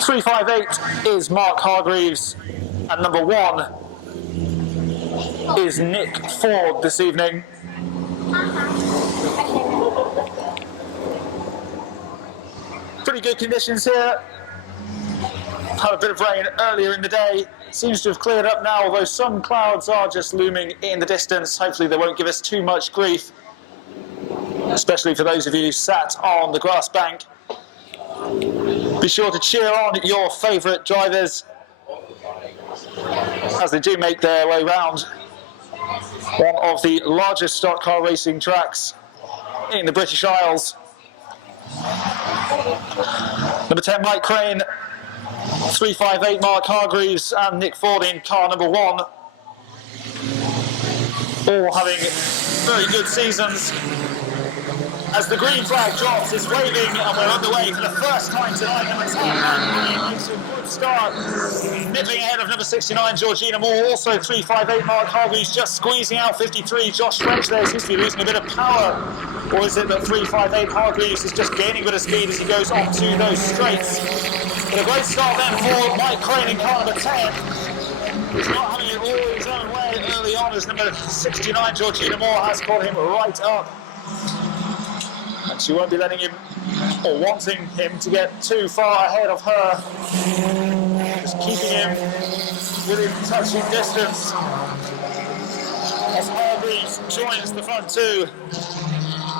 358 is Mark Hargreaves, and number 1 is Nick Ford this evening. Pretty good conditions here. Had a bit of rain earlier in the day. Seems to have cleared up now, although some clouds are just looming in the distance. Hopefully they won't give us too much grief, especially for those of you sat on the grass bank. Be sure to cheer on your favourite drivers as they do make their way round one of the largest stock car racing tracks in the British Isles. Number 10, Mike Craine, 358, Mark Hargreaves, and Nick Ford in car number 1. All having very good seasons. As the green flag drops, it's waving, and we're underway for the first time tonight. Number 10, Mike Craine makes a good start, nipping ahead of number 69, Georgina Moore. Also 358, Mark Hargreaves just squeezing out 53. Josh French there seems to be losing a bit of power. Or is it that 358 Hargreaves is just gaining a bit of speed as he goes onto those straights? But a great start then for Mike Craine in car number 10. He's not having it all his own way early on as number 69, Georgina Moore, has caught him right up. And she won't be letting him, or wanting him, to get too far ahead of her. Just keeping him within touching distance as Hargreaves joins the front two.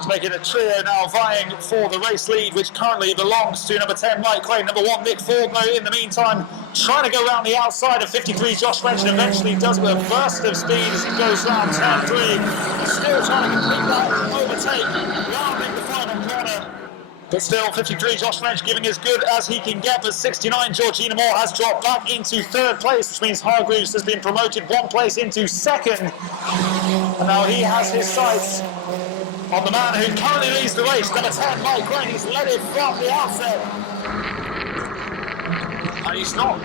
Making a trio now vying for the race lead, which currently belongs to number 10, Mike Craine. Number 1, Nick Ford, though, in the meantime, trying to go around the outside of 53, Josh French, and eventually does with a burst of speed as he goes round turn 3. He's still trying to complete that overtake, rounding the final corner. But still, 53, Josh French giving as good as he can get, but 69, Georgina Moore has dropped back into 3rd place, which means Hargreaves has been promoted 1 place into 2nd. And now he has his sights on the man who currently leads the race, number 10, Mike Craine. He's led it from the outset. And he's not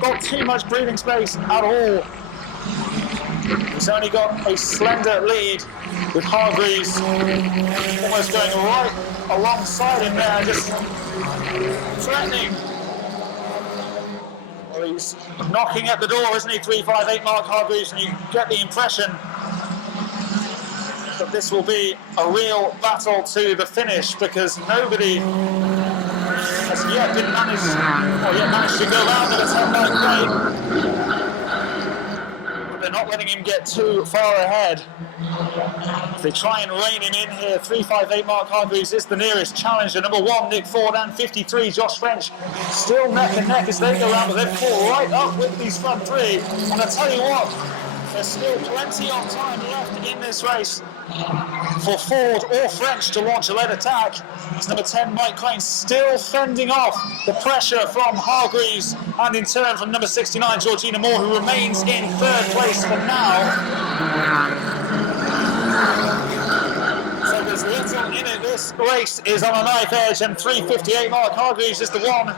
got too much breathing space at all. He's only got a slender lead with Hargreaves almost going right alongside him there, just threatening. Well, he's knocking at the door, isn't he, 358 Mark Hargreaves, and you get the impression that this will be a real battle to the finish, because nobody has yet managed to go round at a 10 Mike Craine. But they're not letting him get too far ahead. If they try and rein him in here, 358 Mark Hargreaves is the nearest challenger. Number 1, Nick Ford, and 53, Josh French, still neck and neck as they go round, but they've caught right up with these front 3. And I tell you what, there's still plenty of time left in this race for Ford or French to launch a lead attack. It's number 10, Mike Craine, still fending off the pressure from Hargreaves, and in turn from number 69, Georgina Moore, who remains in 3rd place for now. So there's little in it. This race is on a knife edge, and 358 Mark Hargreaves is the one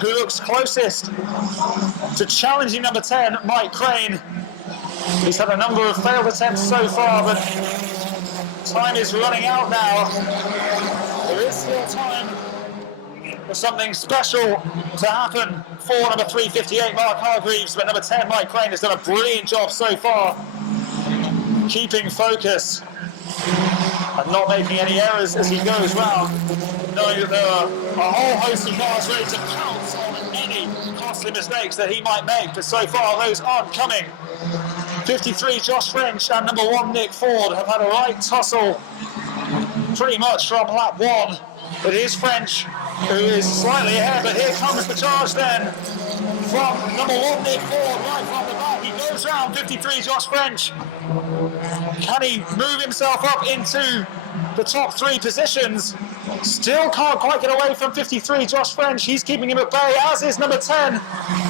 who looks closest to challenging number 10, Mike Craine. He's had a number of failed attempts so far, but time is running out now. There is still time for something special to happen for number 358, Mark Hargreaves, but number 10, Mike Craine, has done a brilliant job so far, keeping focus and not making any errors as he goes round, knowing that there are a whole host of cars ready to pounce on any costly mistakes that he might make, but so far those aren't coming. 53, Josh French, and number 1, Nick Ford, have had a right tussle pretty much from lap 1. It is French who is slightly ahead, but here comes the charge then from number 1, Nick Ford, right from the back. He goes round 53, Josh French. Can he move himself up into the top 3 positions? Still can't quite get away from 53, Josh French. He's keeping him at bay, as is number 10,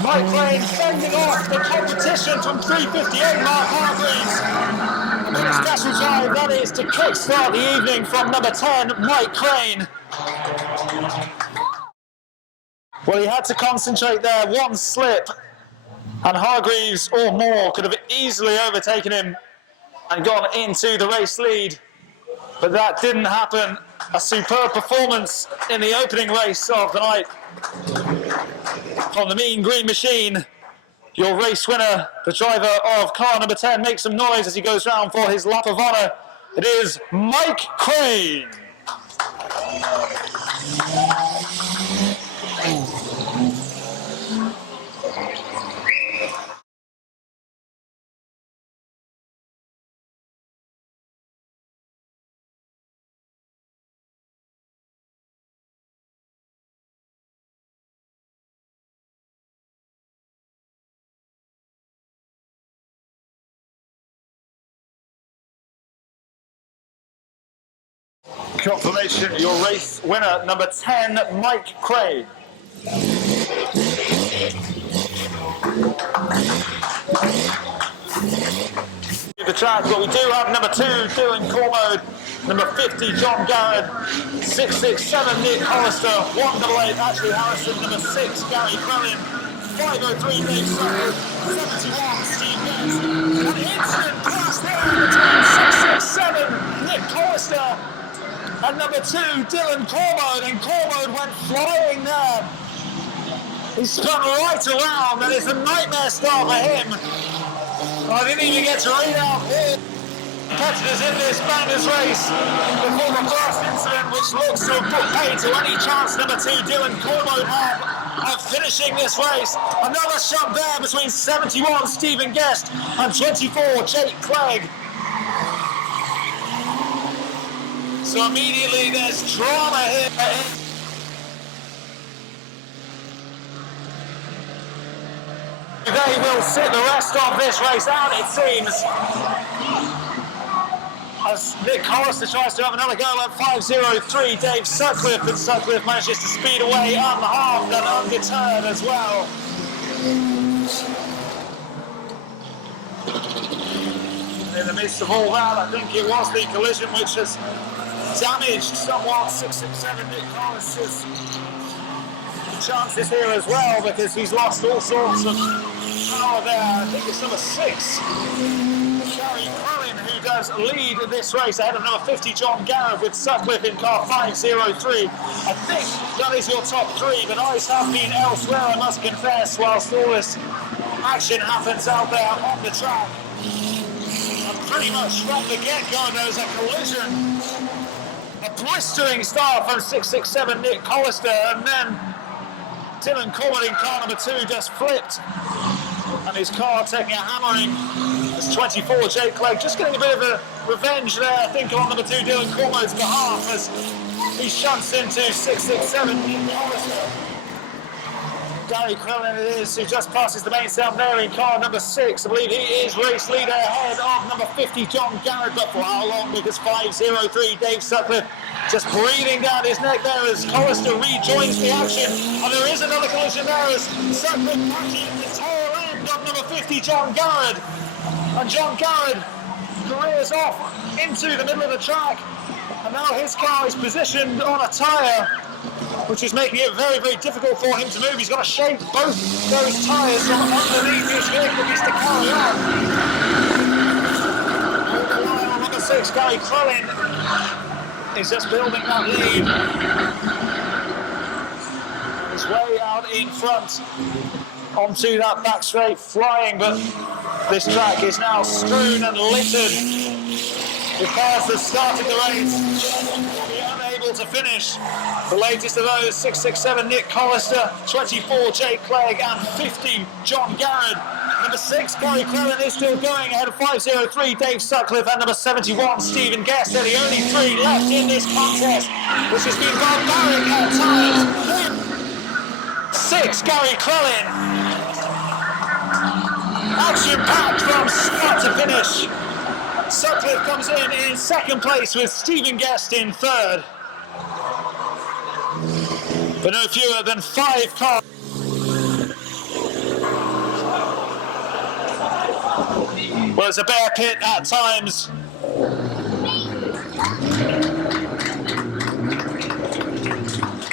Mike Craine, fending off the competition from 358, Mark Hargreaves. What a special drive that is to kickstart the evening from number 10, Mike Craine. Well, he had to concentrate there. One slip, and Hargreaves or Moore could have easily overtaken him and gone into the race lead. But that didn't happen, A superb performance in the opening race of the night from the Mean Green Machine. Your race winner, the driver of car number 10, makes some noise as he goes round for his lap of honour. It is Mike Craine. Confirmation, your race winner, number 10, Mike Craine. The track, but we do have number 2 doing core mode, number 50 John Garrett, 667 Nick Hollister, 188 Ashley Harrison, number 6 Gary Crellin, 503 Dave Sutter, 71 Steve Ness. An instant pass there between 667 Nick Hollister and number 2 Dylan Cormode, and Cormode went flying there. He spun right around, and it's a nightmare start for him. I didn't even get to read out all competitors in this banders race before the first incident, which looks to have put paid to any chance number 2 Dylan Cormode had of finishing this race. Another shove there between 71 Stephen Guest and 24 Jake Clegg. So immediately there's drama here. They will sit the rest of this race out, it seems, as Nick Hollister tries to have another go at 5:03. Dave Sutcliffe, and Sutcliffe manages to speed away unharmed and undeterred as well. In the midst of all that, I think it was the collision which has damaged somewhat 667 Nick Hollister's chances here as well, because he's lost all sorts of power there. I think it's number 6 Gary Crellin who does lead this race ahead of number 50 John Garrett, with Sutcliffe in car 503. I think that is your top 3, but eyes have been elsewhere, I must confess, whilst all this action happens out there on the track. And pretty much from the get-go there's a collision, a blistering start from 667 Nick Hollister, and then Dylan Cormode in car number 2 just flipped, and his car taking a hammering. It's 24 Jake Clegg just getting a bit of a revenge there, I think, on number 2 Dylan Cormode's behalf, as he shunts into 667 Nick Hollister. Gary Crellin it is, who just passes the main stand there in car number 6. I believe he is race leader ahead of number 50 John Garrett, but for how long? Because 5:03 Dave Sutcliffe just breathing down his neck there as Hollister rejoins the action, and there is another collision there as Sutcliffe catching the tail end of number 50 John Garrett, and John Garrett careers off into the middle of the track, and now his car is positioned on a tyre, which is making it very, very difficult for him to move. He's got to shape both those tyres from underneath his vehicle just to carry on. All the while, number 6 Gary Crellin is just building that lead. His way out in front onto that back straight, flying, but this track is now strewn and littered with cars that started the race will be unable to finish. The latest of those, 667 Nick Hollister, 24 Jake Clegg, and 50 John Garrett. Number 6 Gary Crellin is still going ahead of 5:03 Dave Sutcliffe, and number 71 Stephen Guest. They're the only 3 left in this contest, which has been barbaric at times. 6 Gary Crellin. Action-packed from start to finish. Sutcliffe comes in second place with Stephen Guest in third. But no fewer than 5 cars. Well, it's a bear pit at times.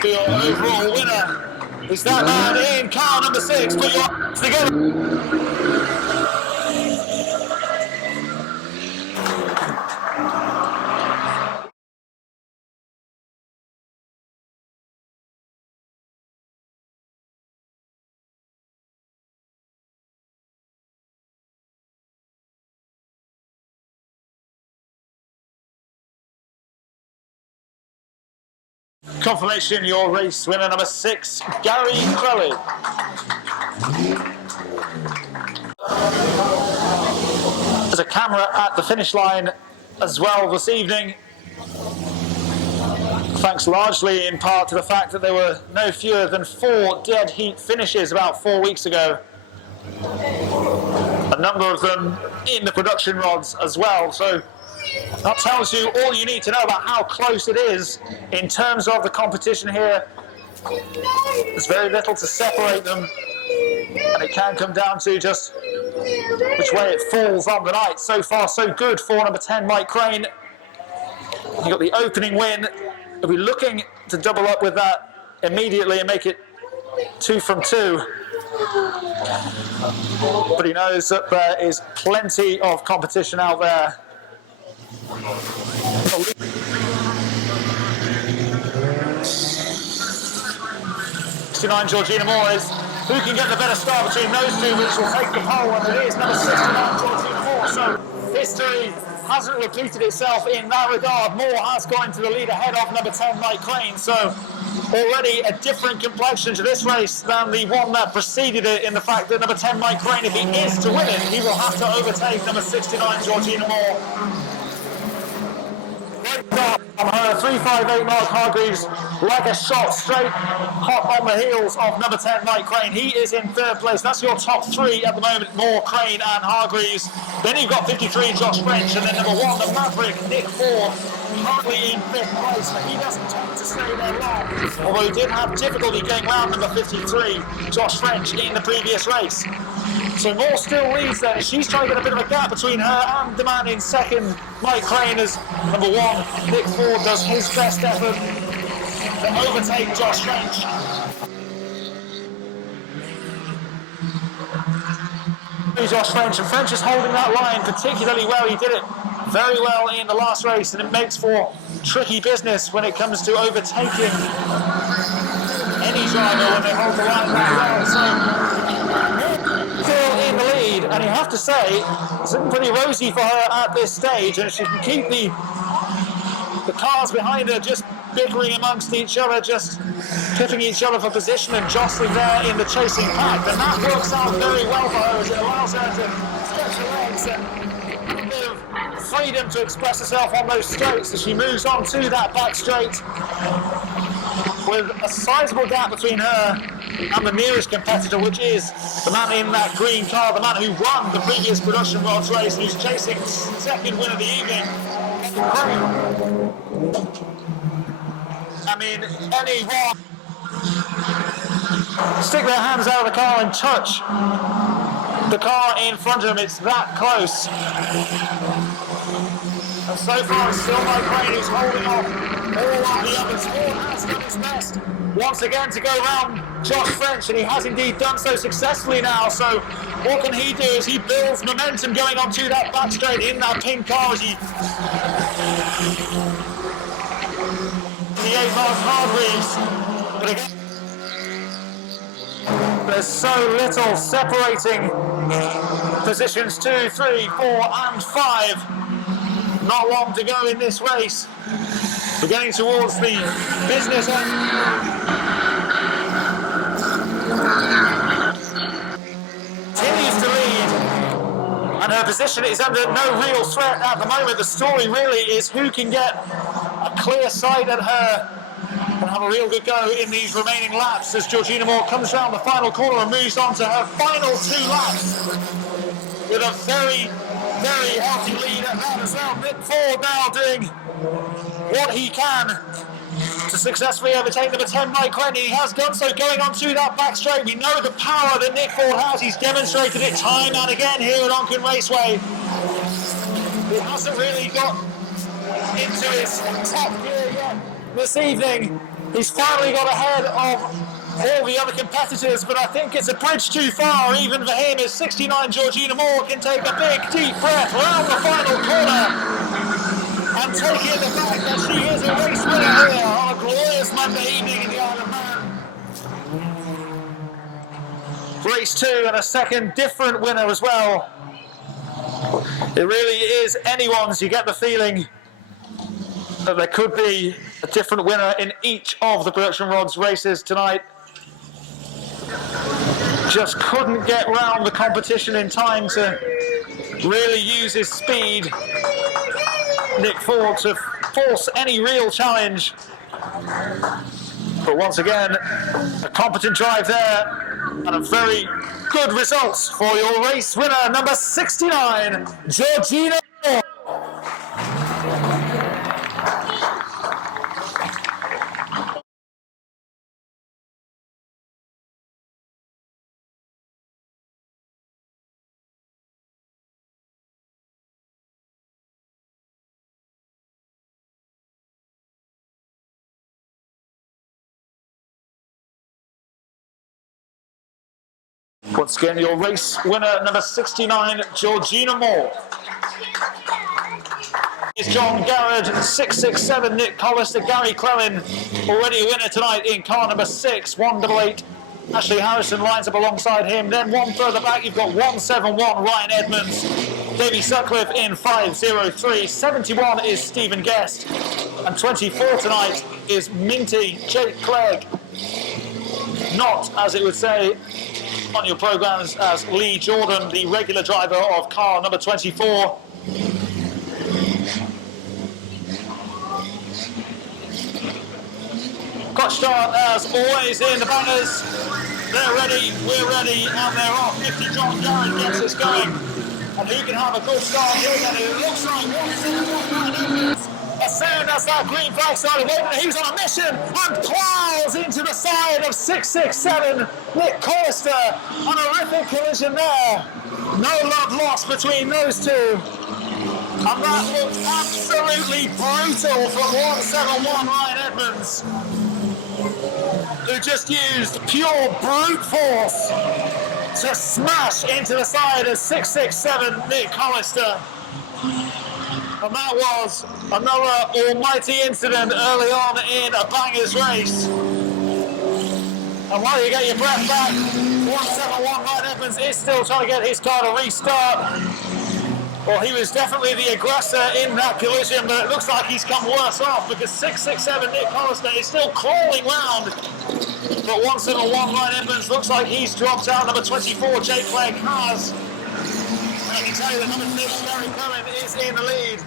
Your overall winner is that man in car number 6. Put your hands together. Confirmation, your race winner number 6, Gary Crowley. There's a camera at the finish line as well this evening, thanks largely in part to the fact that there were no fewer than 4 dead heat finishes about 4 weeks ago. A number of them in the production rods as well, so that tells you all you need to know about how close it is in terms of the competition here. There's very little to separate them, and it can come down to just which way it falls on the night. So far, so good for number 10, Mike Craine. He got the opening win. He'll be looking to double up with that immediately and make it 2 from 2. But he knows that there is plenty of competition out there. 69 Georgina Moore is who can get the better start between those two, which will take the pole, and it is number 69 Georgina Moore. So history hasn't repeated itself in that regard. Moore has gone to the lead ahead of number 10 Mike Craine, so already a different complexion to this race than the one that preceded it, in the fact that number 10 Mike Craine, if he is to win it, he will have to overtake number 69 Georgina Moore. From her 358 Mark Hargreaves, like a shot, straight hot on the heels of number 10 Mike Craine. He is in 3rd place. That's your top 3 at the moment, Moore, Craine and Hargreaves. Then you've got 53 Josh French, and then number 1 the Maverick Nick Ford, currently in 5th place, but he doesn't tend to stay there long, although he did have difficulty getting round number 53 Josh French in the previous race. So Moore still leads there. She's trying to get a bit of a gap between her and the man in 2nd, Mike Craine, as number 1, Nick Ford, does his best effort to overtake Josh French. Josh French, and French is holding that line particularly well. He did it very well in the last race, and it makes for tricky business when it comes to overtaking any driver when they hold the line that well. So still in the lead, and you have to say it's looking pretty rosy for her at this stage, and if she can keep the cars behind her just bickering amongst each other, just tipping each other for position and jostling there in the chasing pack, then that works out very well for her, as it allows her to stretch her legs and a bit of freedom to express herself on those straights as she moves on to that back straight, with a sizable gap between her and the nearest competitor, which is the man in that green car, the man who won the previous production rods race, who's chasing 2nd win of the evening. I mean, anyone stick their hands out of the car and touch the car in front of them, it's that close. And so far it's still Mike Craine who's holding off all of the others. Ford has done his best once again to go around Josh French, and he has indeed done so successfully now. So what can he do as he builds momentum going onto that back straight in that pink car as he... The 8 Mark Hargreaves, but again, there's so little separating positions 2, 3, 4 and 5. Not long to go in this race. We're getting towards the business end. Continues to lead, and her position is under no real threat at the moment. The story really is who can get a clear sight at her and have a real good go in these remaining laps as Georgina Moore comes round the final corner and moves on to her final 2 laps with a very, very healthy lead at that as well. Nick Ford now doing what he can to successfully overtake number 10 Mike Craine. He has done so going on to that back straight. We know the power that Nick Ford has. He's demonstrated it time and again here at Onchan Raceway. He hasn't really got into his top gear yet this evening. He's finally got ahead of all the other competitors, but I think it's a bridge too far even for him, as 69 Georgina Moore can take a big deep breath round the final corner and take in the fact that she is a race winner here on a glorious Monday evening in the Isle of Man. Race 2 and a second different winner as well. It really is anyone's. You get the feeling that there could be a different winner in each of the production rods races tonight. Just couldn't get round the competition in time to really use his speed, Nick Ford, to force any real challenge. But once again, a competent drive there and a very good result for your race winner, number 69, Georgina Moore. Once again, your race winner, number 69, Georgina Moore. Is John Garrett, 667, Nick Collister, Gary Clellan, already a winner tonight in car number 6, 188. Ashley Harrison lines up alongside him. Then one further back, you've got 171, Ryan Edmunds. Davey Sutcliffe in 503. 71 is Stephen Guest. And 24 tonight is Minty Jake Clegg. Not, as it would say on your programs, as Lee Jordan, the regular driver of car number 24. Kochstart, as always, in the bangers. They're ready, we're ready, and they're off. 50 John Garrett gets us going. And he can have a good start here, and it looks like 171. As soon as that green flag started waving, he was on a mission and plows into the side of 667, Nick Collister. A horrific collision there. No love lost between those two. And that looked absolutely brutal from 171 Ryan Edmunds, who just used pure brute force to smash into the side of 667 Nick Collister. And that was another almighty incident early on in a bangers race. And while you get your breath back, 171 Ryan Edmunds is still trying to get his car to restart. Well, he was definitely the aggressor in that collision, but it looks like he's come worse off because 667 Nick Collister is still crawling round. But 171 Ryan Edmunds looks like he's dropped out. Number 24, Jake Clegg has. And I can tell you that number 6, Gary Clellan, is in the lead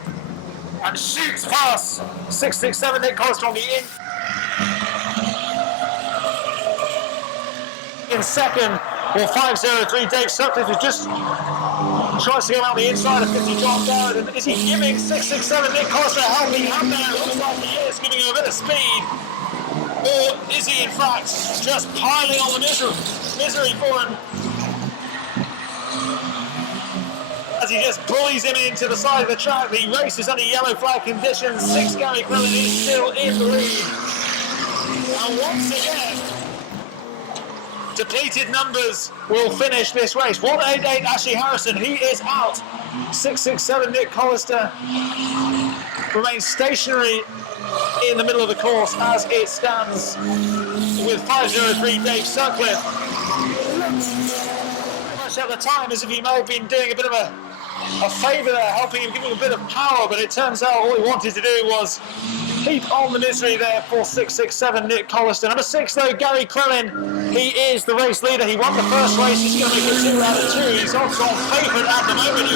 and shoots past 667 Nick Collister on the in second. Well, 503 Dave Sutcliffe, who just tries to go around the inside of 50 John Garrett. And is he giving 667 Nick Collister a helping hand there? It looks like he is, giving him a bit of speed. Or is he, in fact, just piling on the misery for him? As he just bullies him into the side of the track. The race is under yellow flag conditions. 6 Gary Clellan is still in the lead. And once again, depleted numbers will finish this race. 188 Ashley Harrison, he is out. 667 Nick Collister remains stationary in the middle of the course as it stands, with 503 Dave Sutcliffe. Pretty much at the time as if he may have been doing a bit of a favour there, helping him, giving him a bit of power, but it turns out all he wanted to do was keep on the misery there for 667 Nick Collister. Number 6 though, Gary Clellan, he is the race leader. He won the first race, he's going to make it 2 out of 2. He's also on favourite at the moment.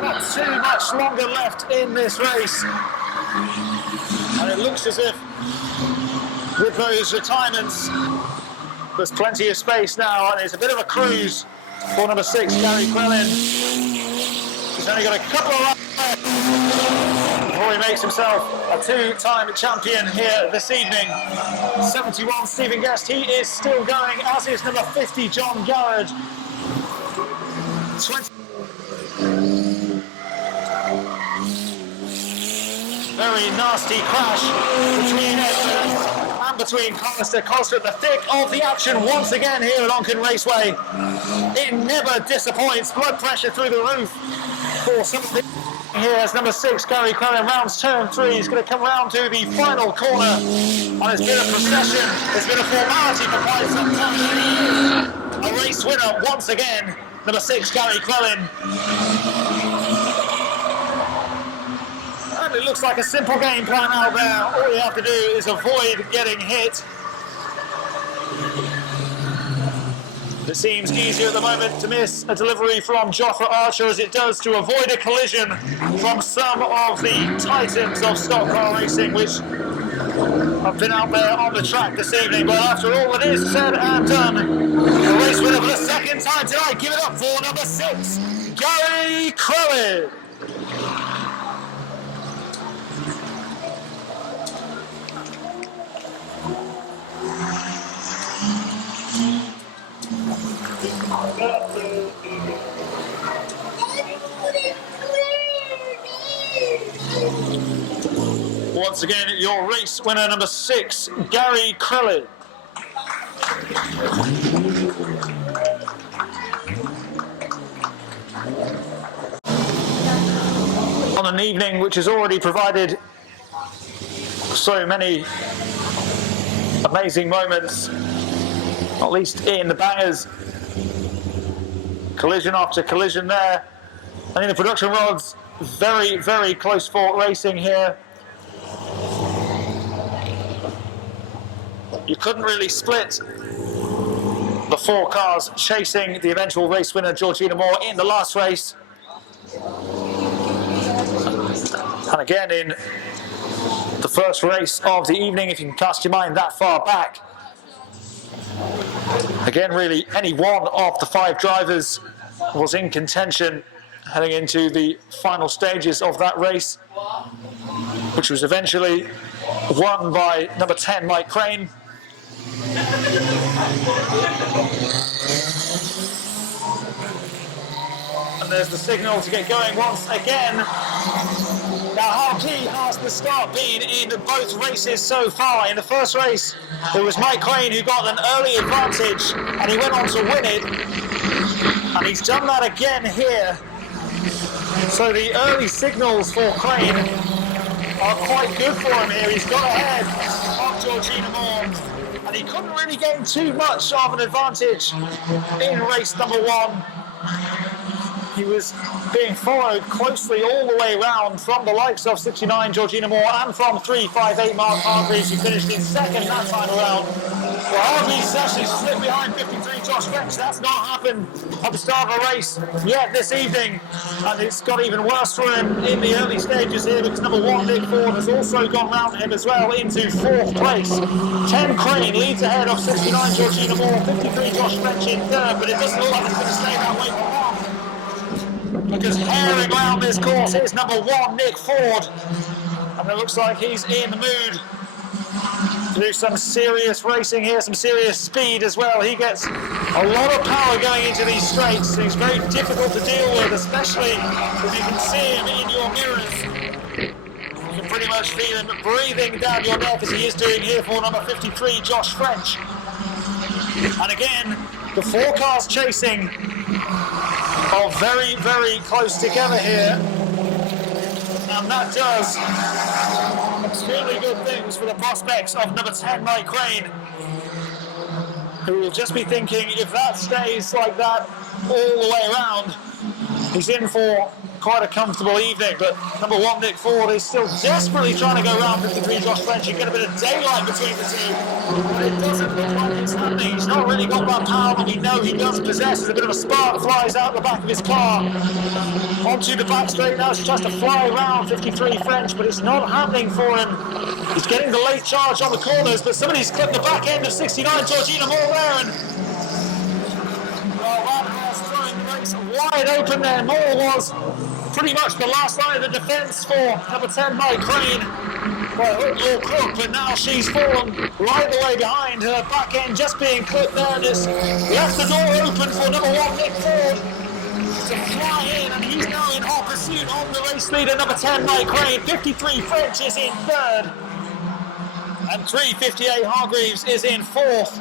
Not too much longer left in this race. And it looks as if with those retirements, there's plenty of space now, and it's a bit of a cruise for number 6, Gary Clellan. He's only got a couple of laps left before he makes himself a 2-time champion here this evening. 71 Stephen Guest, he is still going, as is number 50 John Garrett. 20. Very nasty crash between Edmunds and between Collister. Collister at the thick of the action once again here at Onchan Raceway. It never disappoints. Blood pressure through the roof for something. Here as number 6, Gary Clellan, rounds turn 3. He's going to come round to the final corner. And it's been a procession. It's been a formality for quite some time. A race winner once again, number 6, Gary Clellan. And It looks like a simple game plan out there. All you have to do is avoid getting hit. It seems easier at the moment to miss a delivery from Jofra Archer as it does to avoid a collision from some of the titans of stock car racing, which have been out there on the track this evening. But after all that is said and done, the race winner for the second time tonight, give it up for number 6, Gary Craine. Once again, your race winner, number 6, Gary Craine. On an evening which has already provided so many amazing moments, not least in the bangers. Collision after collision there. I think the production rods, very, very close fought racing here. You couldn't really split the 4 cars chasing the eventual race winner, Georgina Moore, in the last race. And again, in the first race of the evening, if you can cast your mind that far back. Again, really, any one of the 5 drivers was in contention heading into the final stages of that race, which was eventually won by number 10, Mike Craine. And there's the signal to get going once again. Now, how key has the start been in both races so far? In the first race, it was Mike Craine who got an early advantage, and he went on to win it. And he's done that again here. So the early signals for Craine are quite good for him here. He's got ahead of Georgina Moore, and he couldn't really gain too much of an advantage in race number 1. He was being followed closely all the way round from the likes of 69 Georgina Moore and from 358 Mark Hargreaves, who finished in second that time around. Well, Hargreaves actually slipped behind 53 Josh French. That's not happened at the start of a race yet this evening, and it's got even worse for him in the early stages here because number 1 Nick Ford has also gone round him as well into 4th place. 10 Craine leads ahead of 69 Georgina Moore, 53 Josh French in 3rd, but it doesn't look like it's going to stay that way for long, because herring around this course is number 1, Nick Ford. And it looks like he's in the mood to do some serious racing here, some serious speed as well. He gets a lot of power going into these straights. He's very difficult to deal with, especially if you can see him in your mirrors. You can pretty much feel him breathing down your neck as he is doing here for number 53, Josh French. And again, the 4 cars chasing are very, very close together here, and that does extremely good things for the prospects of number 10, Mike Craine, who will just be thinking, if that stays like that all the way around, he's in for quite a comfortable evening. But number 1, Nick Ford, is still desperately trying to go around 53 Josh French and get a bit of daylight between the two. But it doesn't look like it's happening. He's not really got that power that we know he does possess. As a bit of a spark flies out the back of his car onto the back straight. Now he tries to fly around 53 French, but it's not happening for him. He's getting the late charge on the corners, but somebody's clipped the back end of 69 Georgina Moore there, and wide open there. Moore was pretty much the last line of the defence for number 10, Mike Craine. Well, hook or crook, but now she's fallen right the way behind. Her back end just being clipped there, and it's left the door open for number 1, Nick Ford, to fly in, and he's now in hot pursuit of the race leader, number 10, Mike Craine. 53 French is in 3rd, and 358 Hargreaves is in 4th.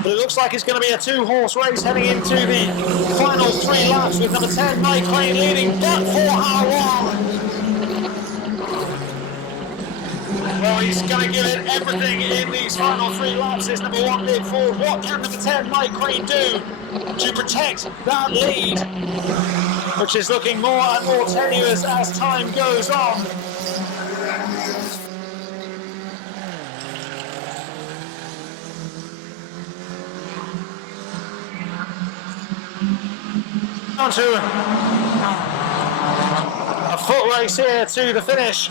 But it looks like it's going to be a 2-horse race heading into the final 3 laps, with number 10, Mike Craine, leading, but for how long? Well, he's going to give it everything in these final 3 laps. Is number 1, Nick Ford. What can number 10, Mike Craine, do to protect that lead, which is looking more and more tenuous as time goes on? Down to a foot race here to the finish,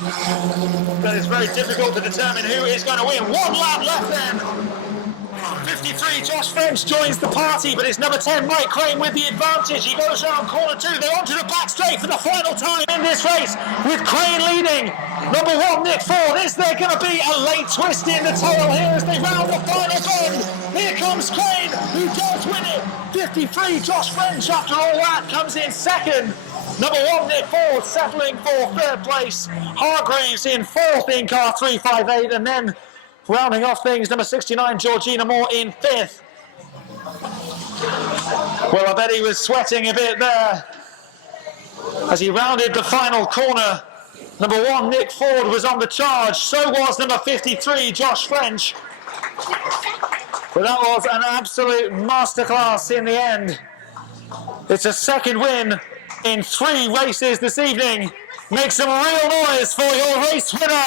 but it's very difficult to determine who is going to win. One lap left then. 53, Josh French joins the party, but it's number 10, Mike Craine with the advantage. He goes around corner 2. They're onto the back straight for the final time in this race, with Craine leading. Number 1, Nick Ford. Is there going to be a late twist in the tail here as they round the final bend? Here comes Craine, who does win it. 53, Josh French, after all that, comes in second. Number 1, Nick Ford, settling for third place. Hargreaves in fourth in car 358, and then rounding off things, number 69, Georgina Moore in fifth. Well, I bet he was sweating a bit there as he rounded the final corner. Number 1, Nick Ford, was on the charge. So was number 53, Josh French. But that was an absolute masterclass in the end. It's a second win in 3 races this evening. Make some real noise for your race winner.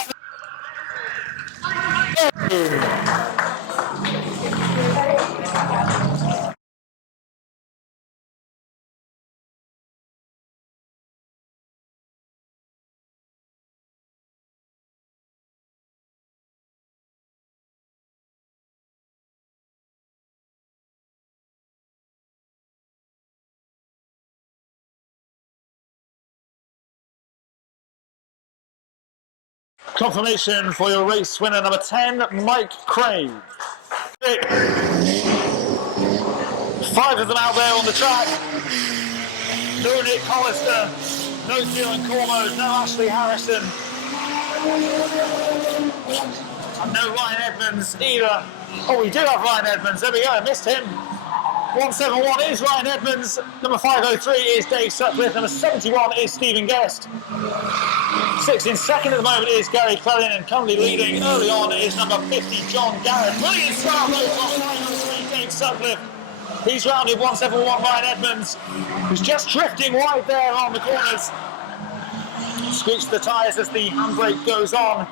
Confirmation for your race winner, number 10, Mike Craine. 5 of them out there on the track. No Nick Hollister, no Dylan Cormos, no Ashley Harrison, and no Ryan Edmunds either. Oh, we do have Ryan Edmunds. There we go, I missed him. 171 is Ryan Edmunds. Number 503 is Dave Sutcliffe. Number 71 is Stephen Guest. 6 in second at the moment is Gary Clellin, and currently leading early on is number 50, John Garrett. Brilliant start though from 503, Dave Sutcliffe. He's rounded 171, Ryan Edmunds, who's just drifting wide there on the corners. Squeaks the tyres as the handbrake goes on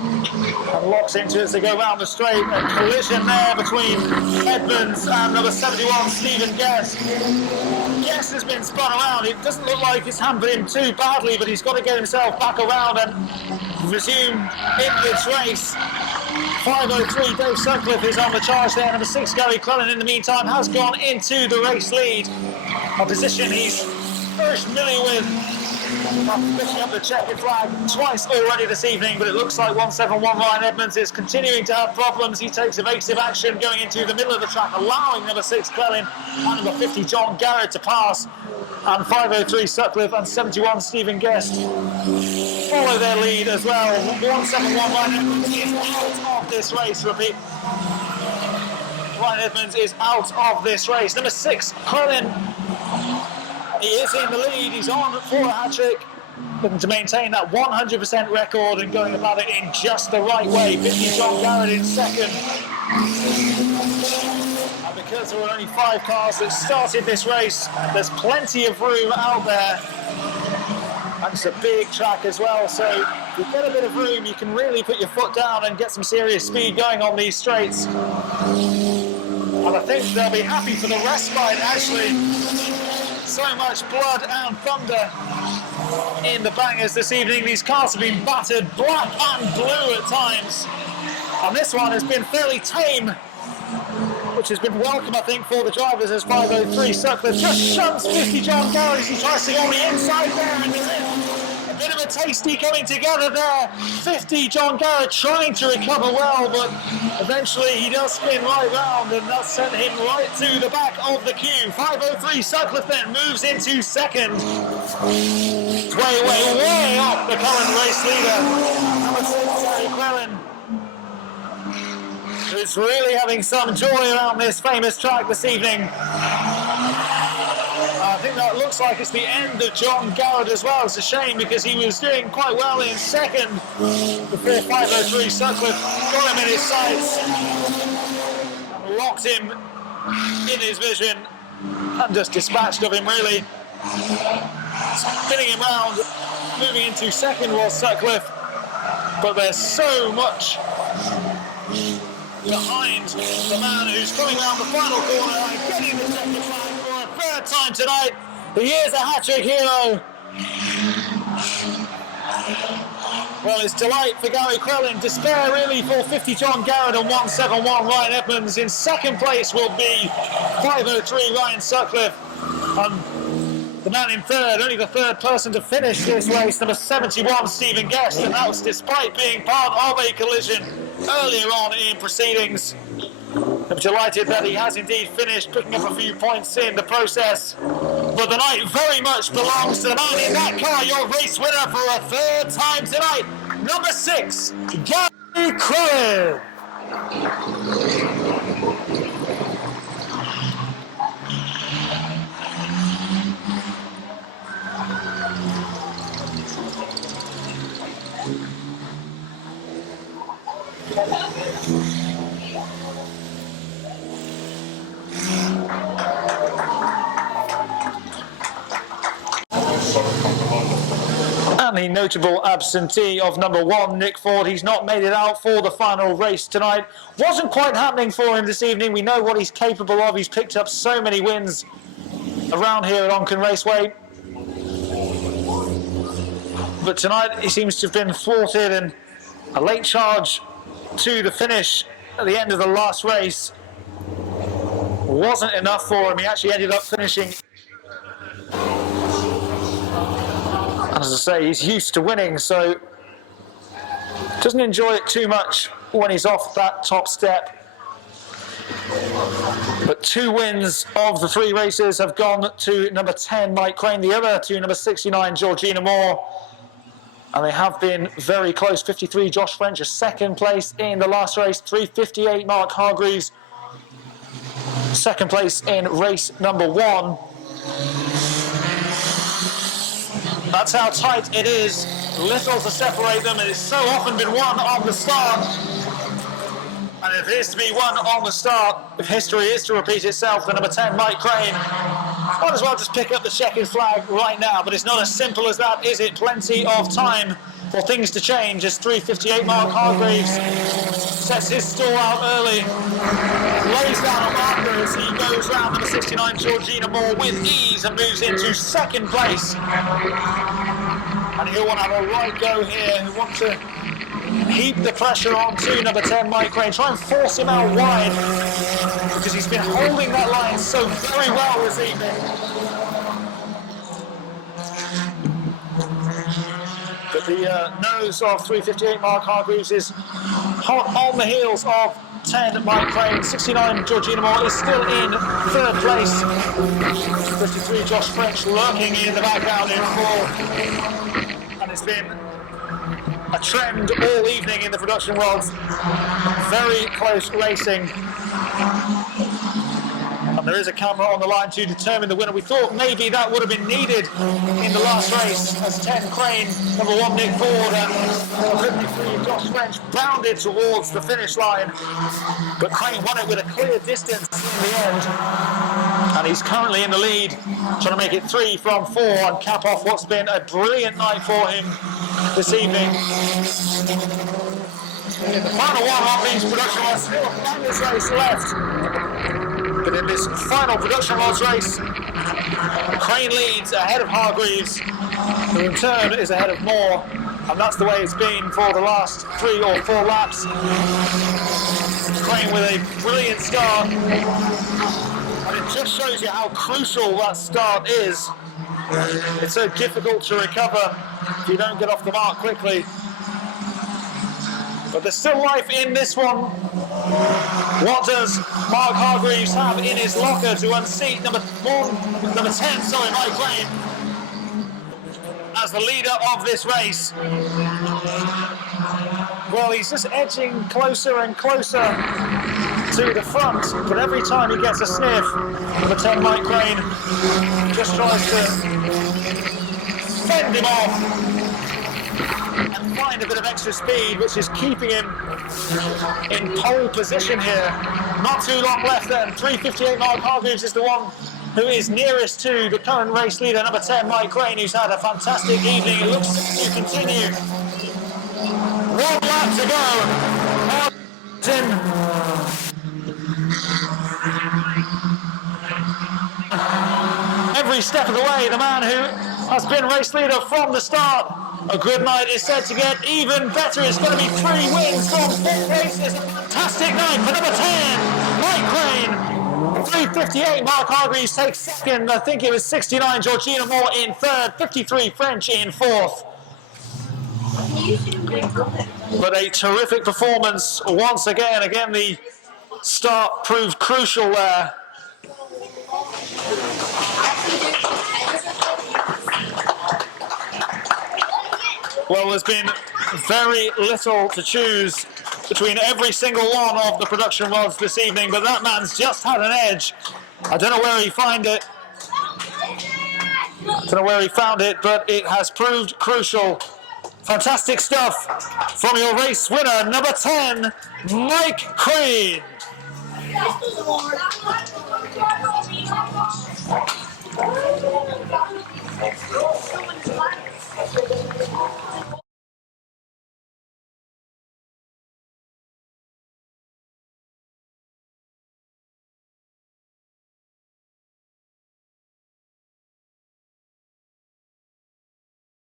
and locks into it as they go round the straight. A collision there between Edmunds and number 71, Stephen Guest. Guest has been spun around. It doesn't look like it's hampered him too badly, but he's got to get himself back around and resume in this race. 503, Dave Sutcliffe is on the charge there. Number 6, Gary Clellin, in the meantime, has gone into the race lead, a position he's very familiar with, after picking up the checkered flag twice already this evening. But it looks like 171 Ryan Edmunds is continuing to have problems. He takes evasive action going into the middle of the track, allowing number 6 Clellin and number 50 John Garrett to pass, and 503 Sutcliffe and 71 Stephen Guest follow their lead as well. 171 Ryan Edmunds is out of this race. Repeat, Ryan Edmunds is out of this race. Number 6 Clellin, he is in the lead. He's on for a hat-trick, looking to maintain that 100% record and going about it in just the right way. 50 John Garrett in second. And because there were only 5 cars that started this race, there's plenty of room out there. And it's a big track as well, so if you've got a bit of room, you can really put your foot down and get some serious speed going on these straights. And I think they'll be happy for the respite, actually. So much blood and thunder in the bangers this evening. These cars have been battered black and blue at times, and this one has been fairly tame, which has been welcome, I think, for the drivers, as 503 Sutcliffe just shunts 50 John Garrett as he tries to go on the inside there, and a bit of a tasty coming together there. 50 John Garrett trying to recover well, but eventually he does spin right round, and that sent him right to the back of the queue. 503 Sutcliffe then moves into second. Way off the current race leader. Number 6, Gary Clellin, who's really having some joy around this famous track this evening. I think that looks like it's the end of John Garrett as well. It's a shame, because he was doing quite well in second before 503 Sutcliffe got him in his sights, locked him in his vision, and just dispatched of him, really. Spinning him round, moving into second was Sutcliffe, but there's so much behind the man who's coming round the final corner and getting the second flag for a third time tonight. He is a hat-trick hero. Well, it's delight for Gary Crellin, despair really for 50 John Garrett and 171 Ryan Edmunds. In second place will be 503 Ryan Sutcliffe. The man in third, only the third person to finish this race, number 71 Stephen Guest, and that was despite being part of a collision earlier on in proceedings. I'm delighted that he has indeed finished, picking up a few points in the process. But the night very much belongs to the man in that car, your race winner for a third time tonight, number 6, Gary Crellin. And the notable absentee of number 1, Nick Ford, he's not made it out for the final race tonight. Wasn't quite happening for him this evening. We know what he's capable of. He's picked up so many wins around here at Onchan Raceway. But tonight he seems to have been thwarted, and a late charge to the finish at the end of the last race wasn't enough for him. He actually ended up finishing. And as I say, he's used to winning, so doesn't enjoy it too much when he's off that top step. But 2 wins of the 3 races have gone to number 10, Mike Craine, the other to number 69, Georgina Moore. And they have been very close. 53, Josh French, a second place in the last race. 3:58, Mark Hargreaves, second place in race number 1. That's how tight it is. Little to separate them. It has so often been won on the start. And if it is to be won on the start, if history is to repeat itself, then number 10, Mike Craine, might as well just pick up the checkered flag right now. But it's not as simple as that, is it? Plenty of time for things to change as 3:58 Mark Hargreaves sets his stall out early, lays down a marker as he goes round number 69 Georgina Moore with ease and moves into second place. And he'll want to have a right go here. He'll want to heap the pressure on to number 10 Mike Craine, try and force him out wide, because he's been holding that line so very well this evening. But the nose of 3:58 Mark Hargreaves is hot on the heels of 10 Mike Craine. 69 Georgina Moore is still in third place. 53 Josh French lurking in the background in 4th. And it's been a trend all evening in the production world. Very close racing. And there is a camera on the line to determine the winner. We thought maybe that would have been needed in the last race as 10 Craine, number 1 Nick Ford, and 53 Josh French bounded towards the finish line. But Craine won it with a clear distance in the end. And he's currently in the lead, trying to make it 3 from 4 and cap off what's been a brilliant night for him this evening. In the final one of these production lots, still a finals race left. But in this final production lots race, Craine leads ahead of Hargreaves, who in turn is ahead of Moore. And that's the way it's been for the last 3 or 4 laps. Craine with a brilliant start. And it just shows you how crucial that start is. It's so difficult to recover if you don't get off the mark quickly. But there's still life in this one. What does Mark Hargreaves have in his locker to unseat number 10, Mike Craine, as the leader of this race? Well, he's just edging closer and closer to the front, but every time he gets a sniff, number 10 Mike Craine just tries to fend him off and find a bit of extra speed, which is keeping him in pole position here. Not too long left then. 3:58 Mark Hargreaves is the one who is nearest to the current race leader, number 10 Mike Craine, who's had a fantastic evening. It looks to continue. 1 lap to go. Every every step of the way. The man who has been race leader from the start. A good night is set to get even better. It's going to be 3 wins from 4 races. A fantastic night for number 10, Mike Craine. 3:58, Mark Hargreaves takes second. I think it was 69, Georgina Moore in third. 53, French in fourth. But a terrific performance once again. Again, the start proved crucial there. Well, there's been very little to choose between every single one of the production rods this evening, but that man's just had an edge. I don't know where he found it. But it has proved crucial. Fantastic stuff from your race winner, number 10, Mike Craine.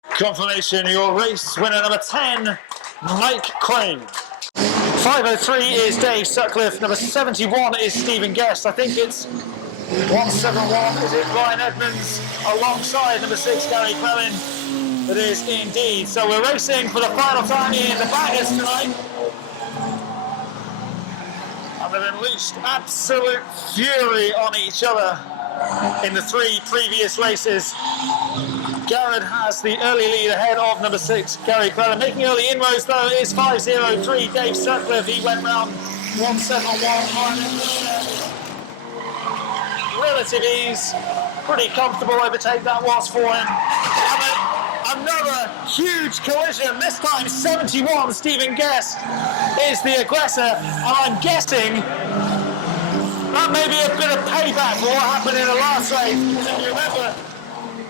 Confirmation, your race winner, number 10, Mike Craine. 503 is Dave Sutcliffe. Number 71 is Stephen Guest. I think it's 171. Is it Ryan Edmunds alongside number 6, Gary Clellan? It is indeed. So we're racing for the final time in the baggers tonight. And they've unleashed absolute fury on each other in the 3 previous races. Garrett has the early lead ahead of number 6, Gary Clellan. Making early inroads though is 503, Dave Sutcliffe. He went round 171. Relative ease, pretty comfortable overtake that was for him. And another huge collision, this time 71, Stephen Guest is the aggressor. And I'm guessing that may be a bit of payback for what happened in the last race. If you remember,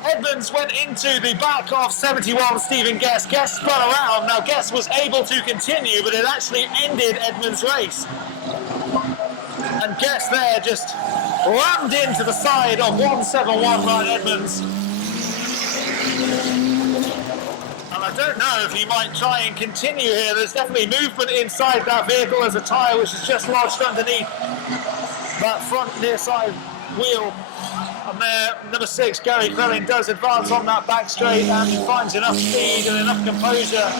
Edmunds went into the back of 71, Stephen Guest. Guest spun around. Now Guest was able to continue, but it actually ended Edmunds' race. And Guest there just rammed into the side of 171, Ryan Edmunds. And I don't know if he might try and continue here. There's definitely movement inside that vehicle. There's a tyre which is just lodged underneath that front near side wheel. And there, number 6, Gary Clellan, does advance on that back straight and finds enough speed and enough composure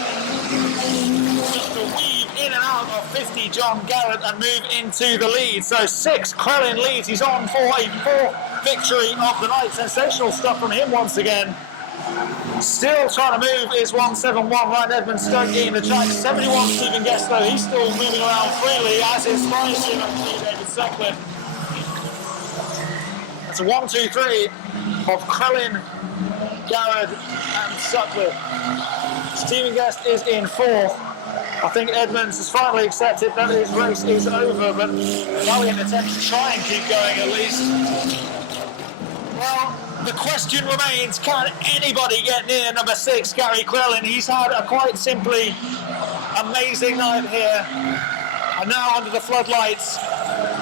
just to weave in and out of 50 John Garrett and move into the lead. So 6, Clellan leads. He's on for a 4th victory of the night. Sensational stuff from him once again. Still trying to move is 171, Ryan Edmunds stoking the track. 71, Stephen Guest, though, he's still moving around freely, as is 503, David Sutcliffe. It's a 1-2-3 of Clellan, Garrett and Sutcliffe. Stephen Guest is in 4th. I think Edmunds has finally accepted that his race is over, but valiant attempt to try and keep going at least. Well, the question remains, can anybody get near number 6, Gary Clellan? He's had a quite simply amazing night here. And now under the floodlights,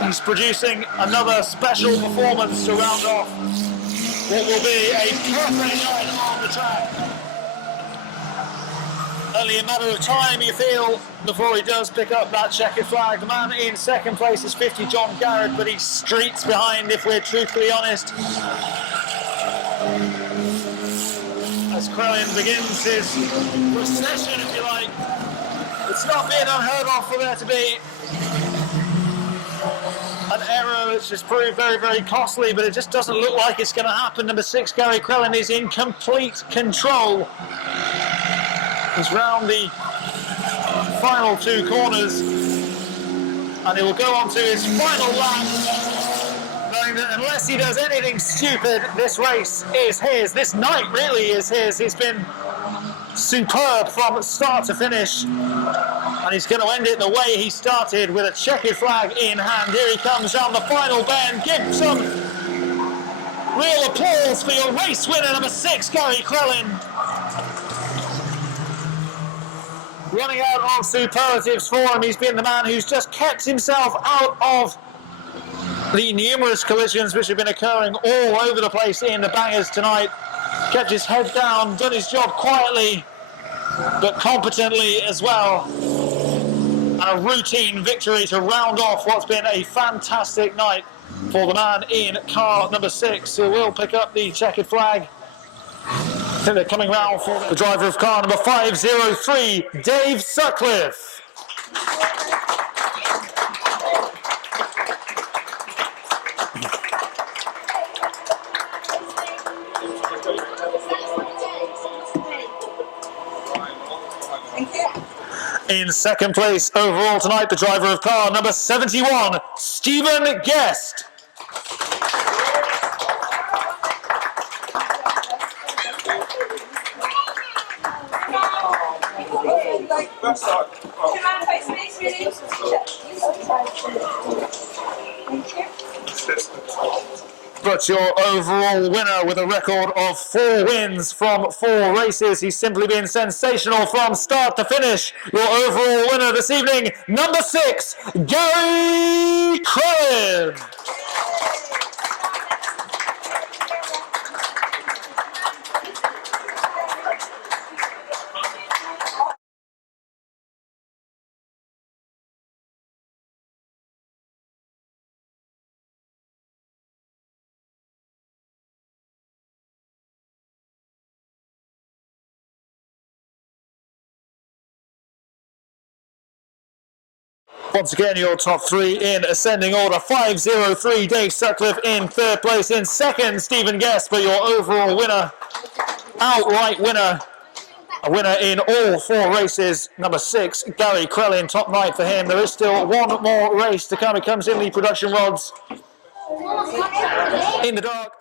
he's producing another special performance to round off what will be a perfect night on the track. Only a matter of time, you feel, before he does pick up that checkered flag. The man in 2nd place is 50 John Garrett, but he's streets behind, if we're truthfully honest. As Clellan begins his procession, if you like. It's not been unheard of for there to be an error which has proved very, very costly, but it just doesn't look like it's going to happen. Number 6, Gary Clellan, is in complete control. He's round the final 2 corners, and he will go on to his final lap, knowing that unless he does anything stupid, this race is his. This night really is his. He's been superb from start to finish, and he's going to end it the way he started, with a checkered flag in hand. Here he comes round the final bend. Give some real applause for your race winner, number 6, Gary Clellan. Running out of superlatives for him. He's been the man who's just kept himself out of the numerous collisions which have been occurring all over the place in the bangers tonight. Kept his head down, done his job quietly but competently as well. And a routine victory to round off what's been a fantastic night for the man in car number 6, who will pick up the checkered flag. I think they're coming round for the driver of car number 503, Dave Sutcliffe. In second place overall tonight, the driver of car number 71, Stephen Guest. But your overall winner with a record of 4 wins from 4 races. He's simply been sensational from start to finish. Your overall winner this evening, number 6, Gary Craine. Once again, your top 3 in ascending order. 503, Dave Sutcliffe in third place. In second, Stephen Guest. But your overall winner, outright winner, a winner in all 4 races, number 6, Gary Craine, top 9 for him. There is still one more race to come. It comes in the production rods in the dark.